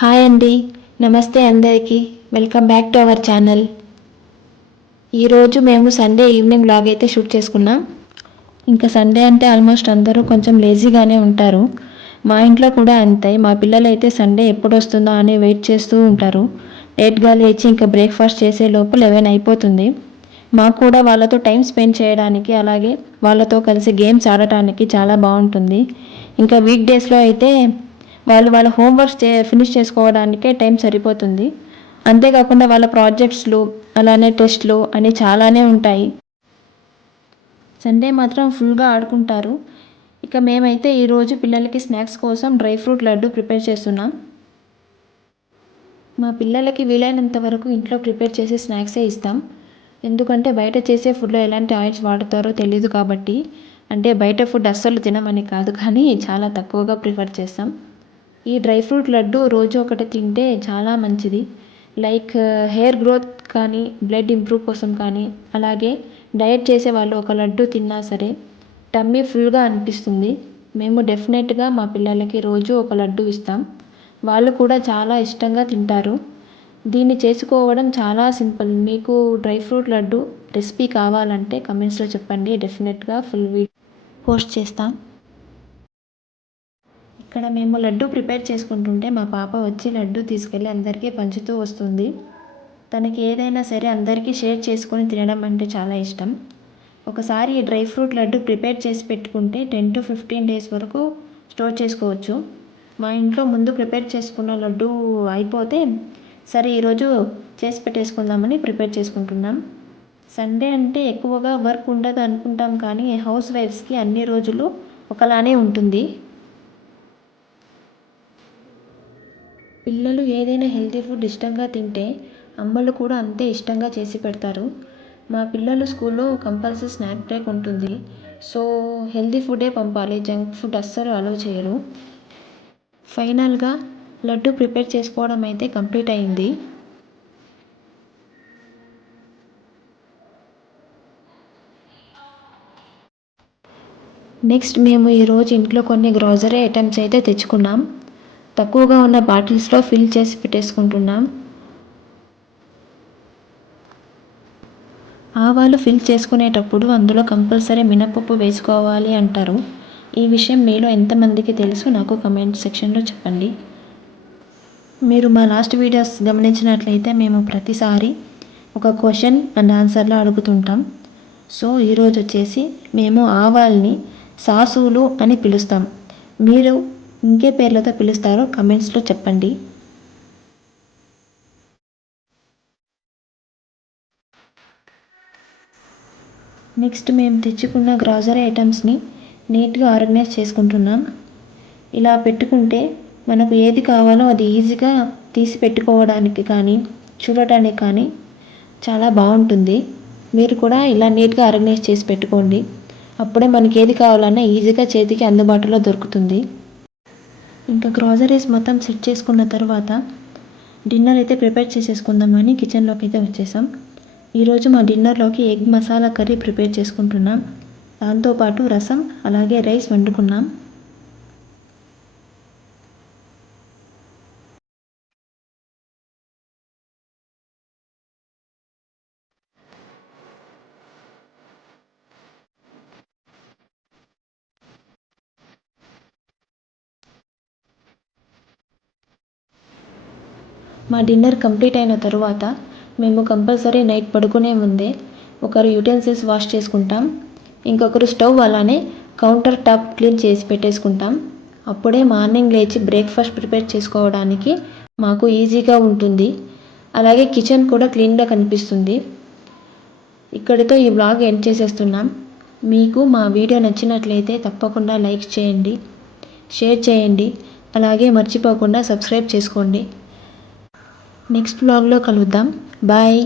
Hi అండి, నమస్తే అందరికీ. Welcome back to our channel. ఈరోజు మేము సండే ఈవినింగ్ వ్లాగ్ అయితే షూట్ చేసుకున్నాం. ఇంకా సండే అంటే ఆల్మోస్ట్ అందరూ కొంచెం లేజీగానే ఉంటారు. మా ఇంట్లో కూడా అంతే. మా పిల్లలు అయితే సండే ఎప్పుడు వస్తుందో అని వెయిట్ చేస్తూ ఉంటారు. లేట్గా లేచి ఇంకా బ్రేక్ఫాస్ట్ చేసే లోపు 11 అయిపోతుంది. మాకు కూడా వాళ్ళతో టైం స్పెండ్ చేయడానికి, అలాగే వాళ్ళతో కలిసి గేమ్స్ ఆడటానికి చాలా బాగుంటుంది. ఇంకా వీక్ డేస్లో అయితే వాళ్ళ హోంవర్క్స్ ఫినిష్ చేసుకోవడానికే టైం సరిపోతుంది. అంతేకాకుండా వాళ్ళ ప్రాజెక్ట్స్లు, అలానే టెస్ట్లు అని చాలానే ఉంటాయి. సండే మాత్రం ఫుల్గా ఆడుకుంటారు. ఇక మేమైతే ఈరోజు పిల్లలకి స్నాక్స్ కోసం డ్రై ఫ్రూట్ లడ్డు ప్రిపేర్ చేస్తున్నాం. మా పిల్లలకి వీలైనంత వరకు ఇంట్లో ప్రిపేర్ చేసే స్నాక్సే ఇస్తాం. ఎందుకంటే బయట చేసే ఫుడ్లో ఎలాంటి ఆయిల్స్ వాడతారో తెలియదు కాబట్టి. అంటే బయట ఫుడ్ అస్సలు తినమని కాదు, కానీ చాలా తక్కువగా ప్రిఫర్ చేస్తాం. ఈ డ్రై ఫ్రూట్ లడ్డు రోజు ఒకటి తింటే చాలా మంచిది. లైక్ హెయిర్ గ్రోత్ కానీ, బ్లడ్ ఇంప్రూవ్ కోసం కానీ, అలాగే డయట్ చేసే వాళ్ళు ఒక లడ్డు తిన్నా సరే టమ్మీ ఫుల్గా అనిపిస్తుంది. మేము డెఫినెట్గా మా పిల్లలకి రోజు ఒక లడ్డు ఇస్తాం. వాళ్ళు కూడా చాలా ఇష్టంగా తింటారు. దీన్ని చేసుకోవడం చాలా సింపుల్. మీకు డ్రై ఫ్రూట్ లడ్డు రెసిపీ కావాలంటే కమెంట్స్లో చెప్పండి. డెఫినెట్గా ఫుల్ వీడియో పోస్ట్ చేస్తాం. ఇక్కడ మేము లడ్డు ప్రిపేర్ చేసుకుంటుంటే మా పాప వచ్చి లడ్డు తీసుకెళ్ళి అందరికీ పంచుతూ వస్తుంది. తనకి ఏదైనా సరే అందరికీ షేర్ చేసుకొని తినడం అంటే చాలా ఇష్టం. ఒకసారి ఈ డ్రై ఫ్రూట్ లడ్డు ప్రిపేర్ చేసి పెట్టుకుంటే 10 to 15 డేస్ వరకు స్టోర్ చేసుకోవచ్చు. మా ఇంట్లో ముందు ప్రిపేర్ చేసుకున్న లడ్డు అయిపోతే సరే ఈరోజు చేసి పెట్టేసుకుందామని ప్రిపేర్ చేసుకుంటున్నాం. సండే అంటే ఎక్కువగా వర్క్ ఉండదు అనుకుంటాం, కానీ హౌస్ వైఫ్స్కి అన్ని రోజులు ఒకలానే ఉంటుంది. పిల్లలు ఏదైనా హెల్తీ ఫుడ్ ఇష్టంగా తింటే అమ్మలు కూడా అంతే ఇష్టంగా చేసి పెడతారు. మా పిల్లలు స్కూల్లో కంపల్సరీ స్నాక్ బ్రేక్ ఉంటుంది. సో హెల్తీ ఫుడే పంపాలి, జంక్ ఫుడ్ అస్సలు అలౌ చేయరు. ఫైనల్గా లడ్డు ప్రిపేర్ చేసుకోవడం అయితే కంప్లీట్ అయింది. నెక్స్ట్ మేము ఈరోజు ఇంట్లో కొన్ని గ్రోసరీ ఐటమ్స్ అయితే తెచ్చుకున్నాం. తక్కువగా ఉన్న బాటిల్స్లో ఫిల్ చేసి పెట్టేసుకుంటున్నాం. ఆవాలు ఫిల్ చేసుకునేటప్పుడు అందులో కంపల్సరీ మినపప్పు వేసుకోవాలి అంటారు. ఈ విషయం మీలో ఎంతమందికి తెలుసు నాకు కమెంట్ సెక్షన్లో చెప్పండి. మీరు మా లాస్ట్ వీడియోస్ గమనించినట్లయితే మేము ప్రతిసారి ఒక క్వశ్చన్ అండ్ ఆన్సర్లో అడుగుతుంటాం. సో ఈరోజు వచ్చేసి మేము ఆవాల్ని సాసులు అని పిలుస్తాం. మీరు ఇంకే పేర్లతో పిలుస్తారో కమెంట్స్లో చెప్పండి. నెక్స్ట్ మేము తెచ్చుకున్న గ్రాసరీ ఐటమ్స్ని నీట్గా ఆర్గనైజ్ చేసుకుంటున్నాం. ఇలా పెట్టుకుంటే మనకు ఏది కావాలో అది ఈజీగా తీసి పెట్టుకోవడానికి కానీ, చూడటానికి కానీ చాలా బాగుంటుంది. మీరు కూడా ఇలా నీట్గా ఆర్గనైజ్ చేసి పెట్టుకోండి. అప్పుడే మనకి ఏది కావాలన్నా ఈజీగా చేతికి అందుబాటులో దొరుకుతుంది. ఇంకా గ్రాసరీస్ మొత్తం సెట్ చేసుకున్న తర్వాత డిన్నర్ అయితే ప్రిపేర్ చేసేసుకుందామని కిచెన్లోకి అయితే వచ్చేసాం. ఈరోజు మా డిన్నర్లోకి ఎగ్ మసాలా కర్రీ ప్రిపేర్ చేసుకుంటున్నాం. దాంతోపాటు రసం, అలాగే రైస్ వండుకున్నాం. మా డిన్నర్ కంప్లీట్ అయిన తరువాత మేము కంపల్సరీ నైట్ పడుకునే ముందే ఒకరు యూటెన్సిల్స్ వాష్ చేసుకుంటాం. ఇంకొకరు స్టవ్ అలానే కౌంటర్ టాప్ క్లీన్ చేసి పెట్టేసుకుంటాం. అప్పుడే మార్నింగ్ లేచి బ్రేక్ఫాస్ట్ ప్రిపేర్ చేసుకోవడానికి మాకు ఈజీగా ఉంటుంది. అలాగే కిచెన్ కూడా క్లీన్గా కనిపిస్తుంది. ఇక్కడితో ఈ వ్లాగ్ ఎండ్ చేసేస్తున్నాం. మీకు మా వీడియో నచ్చినట్లయితే తప్పకుండా లైక్ చేయండి, షేర్ చేయండి, అలాగే మర్చిపోకుండా సబ్స్క్రైబ్ చేసుకోండి. నెక్స్ట్ వ్లాగ్లో కలుద్దాం. బాయ్.